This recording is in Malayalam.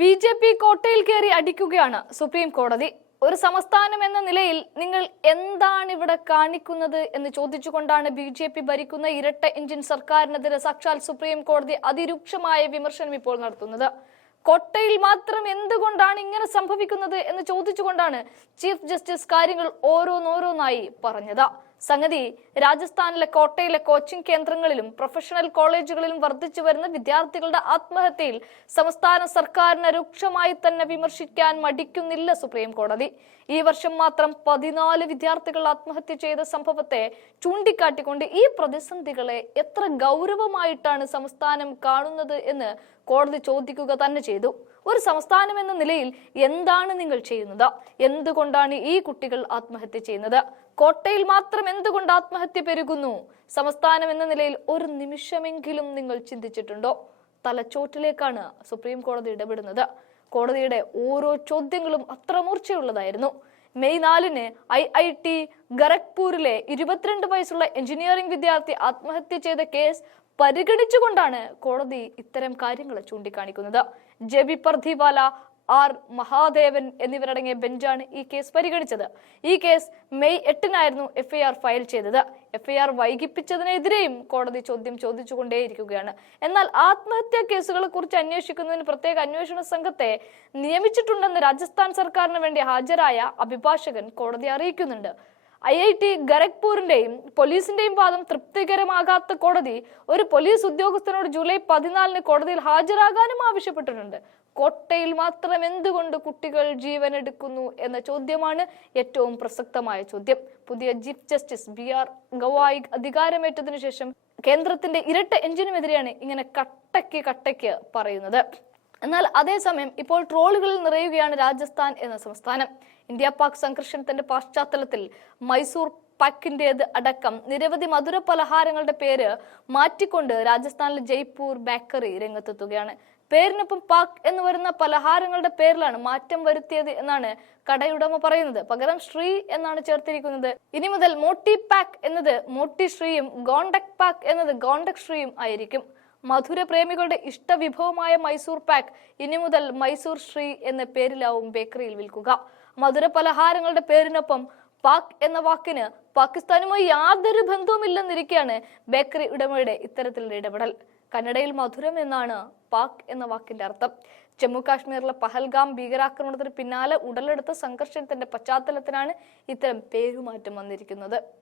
ബി.ജെ.പി. കോട്ടയിൽ കയറി അടിക്കുകയാണ് സുപ്രീം കോടതി. ഒരു സംസ്ഥാനം എന്ന നിലയിൽ നിങ്ങൾ എന്താണ് ഇവിടെ കാണിക്കുന്നത് എന്ന് ചോദിച്ചുകൊണ്ടാണ് ബി.ജെ.പി. ഭരിക്കുന്ന ഇരട്ട എഞ്ചിൻ സർക്കാരിനെതിരെ സാക്ഷാൽ സുപ്രീം കോടതി അതിരൂക്ഷമായ വിമർശനം ഇപ്പോൾ നടത്തുന്നത്. കോട്ടയിൽ മാത്രം എന്തുകൊണ്ടാണ് ഇങ്ങനെ സംഭവിക്കുന്നത് എന്ന് ചോദിച്ചുകൊണ്ടാണ് ചീഫ് ജസ്റ്റിസ് കാര്യങ്ങൾ ഓരോന്നോരോന്നായി പറഞ്ഞത്. സംഗതി രാജസ്ഥാനിലെ കോട്ടയിലെ കോച്ചിംഗ് കേന്ദ്രങ്ങളിലും പ്രൊഫഷണൽ കോളേജുകളിലും വർദ്ധിച്ചു വരുന്ന വിദ്യാർത്ഥികളുടെ ആത്മഹത്യയിൽ സംസ്ഥാന സർക്കാരിനെ രൂക്ഷമായി തന്നെ വിമർശിക്കാൻ മടിക്കുന്നില്ല സുപ്രീം കോടതി. ഈ വർഷം മാത്രം 14 വിദ്യാർത്ഥികൾ ആത്മഹത്യ ചെയ്ത സംഭവത്തെ ചൂണ്ടിക്കാട്ടിക്കൊണ്ട് ഈ പ്രതിസന്ധികളെ എത്ര ഗൗരവമായിട്ടാണ് സംസ്ഥാനം കാണുന്നത് എന്ന് കോടതി ചോദിക്കുക തന്നെ ചെയ്തു. ഒരു സംസ്ഥാനം എന്ന നിലയിൽ എന്താണ് നിങ്ങൾ ചെയ്യുന്നത്? എന്തുകൊണ്ടാണ് ഈ കുട്ടികൾ ആത്മഹത്യ ചെയ്യുന്നത്? കോട്ടയിൽ മാത്രം എന്തുകൊണ്ട് ആത്മഹത്യ പെരുകുന്നു? സംസ്ഥാനം എന്ന നിലയിൽ ഒരു നിമിഷമെങ്കിലും നിങ്ങൾ ചിന്തിച്ചിട്ടുണ്ടോ? തലച്ചോറ്റിലേക്കാണ് സുപ്രീം കോടതി ഇടപെടുന്നത്. കോടതിയുടെ ഓരോ ചോദ്യങ്ങളും അത്ര മൂർച്ചയുള്ളതായിരുന്നു. മെയ് 4-ന് IIT ഖരഗ്പൂരിലെ 22 വയസ്സുള്ള എഞ്ചിനീയറിംഗ് വിദ്യാർത്ഥി ആത്മഹത്യ ചെയ്ത കേസ് പരിഗണിച്ചുകൊണ്ടാണ് കോടതി ഇത്തരം കാര്യങ്ങൾ ചൂണ്ടിക്കാണിക്കുന്നത്. JB പർദിവാല, R മഹാദേവൻ എന്നിവരടങ്ങിയ ബെഞ്ചാണ് ഈ കേസ് പരിഗണിച്ചത്. ഈ കേസ് മെയ് 8-നായിരുന്നു FIR ഫയൽ ചെയ്തത്. FIR വൈകിപ്പിച്ചതിനെതിരെയും കോടതി ചോദ്യം ചോദിച്ചുകൊണ്ടേയിരിക്കുകയാണ്. എന്നാൽ ആത്മഹത്യാ കേസുകളെ കുറിച്ച് അന്വേഷിക്കുന്നതിന് പ്രത്യേക അന്വേഷണ സംഘത്തെ നിയമിച്ചിട്ടുണ്ടെന്ന് രാജസ്ഥാൻ സർക്കാരിന് വേണ്ടി ഹാജരായ അഭിഭാഷകൻ കോടതിയെ അറിയിക്കുന്നുണ്ട്. IIT ഖരഗ്പൂരിന്റെയും പോലീസിന്റെയും വാദം തൃപ്തികരമാകാത്ത കോടതി ഒരു പോലീസ് ഉദ്യോഗസ്ഥനോട് ജൂലൈ 14-ന് കോടതിയിൽ ഹാജരാകാനും ആവശ്യപ്പെട്ടിട്ടുണ്ട്. കോട്ടയിൽ മാത്രം എന്തുകൊണ്ട് കുട്ടികൾ ജീവൻ എടുക്കുന്നു എന്ന ചോദ്യമാണ് ഏറ്റവും പ്രസക്തമായ ചോദ്യം. പുതിയ ചീഫ് ജസ്റ്റിസ് BR ഗവായി അധികാരമേറ്റതിനു ശേഷം കേന്ദ്രത്തിന്റെ ഇരട്ട എഞ്ചിനുമെതിരെയാണ് ഇങ്ങനെ കട്ടയ്ക്ക് പറയുന്നത്. എന്നാൽ അതേസമയം ഇപ്പോൾ ട്രോളുകളിൽ നിറയുകയാണ് രാജസ്ഥാൻ എന്ന സംസ്ഥാനം. ഇന്ത്യ പാക് സംഘർഷത്തിന്റെ പശ്ചാത്തലത്തിൽ മൈസൂർ പാക്കിന്റേത് അടക്കം നിരവധി മധുര പലഹാരങ്ങളുടെ പേര് മാറ്റിക്കൊണ്ട് രാജസ്ഥാനിലെ ജയ്പൂർ ബേക്കറി രംഗത്തെത്തുകയാണ്. പേരിനൊപ്പം പാക് എന്ന് വരുന്ന പലഹാരങ്ങളുടെ പേരിലാണ് മാറ്റം വരുത്തിയത് എന്നാണ് കടയുടമ പറയുന്നത്. പകരം ശ്രീ എന്നാണ് ചേർത്തിരിക്കുന്നത്. ഇനി മുതൽ മോട്ടി പാക്ക് എന്നത് മോട്ടി ശ്രീയും ഗോണ്ടക് പാക്ക് എന്നത് ഗോണ്ടക് ശ്രീയും ആയിരിക്കും. മധുര പ്രേമികളുടെ ഇഷ്ടവിഭവമായ മൈസൂർ പാക്ക് ഇനി മുതൽ മൈസൂർ ശ്രീ എന്ന പേരിലാവും ബേക്കറിയിൽ വിൽക്കുക. മധുര പലഹാരങ്ങളുടെ പേരിനൊപ്പം പാക് എന്ന വാക്കിന് പാകിസ്ഥാനുമായി യാതൊരു ബന്ധവുമില്ലെന്നിരിക്കെയാണ് ബേക്കറി ഉടമയുടെ ഇത്തരത്തിലുള്ള ഇടപെടൽ. കന്നഡയിൽ മധുരം എന്നാണ് പാക് എന്ന വാക്കിന്റെ അർത്ഥം. ജമ്മു കാശ്മീരിലെ പഹൽഗാം ഭീകരാക്രമണത്തിന് പിന്നാലെ ഉടലെടുത്ത സംഘർഷത്തിന്റെ പശ്ചാത്തലത്തിലാണ് ഇത്തരം പേരുമാറ്റം വന്നിരിക്കുന്നത്.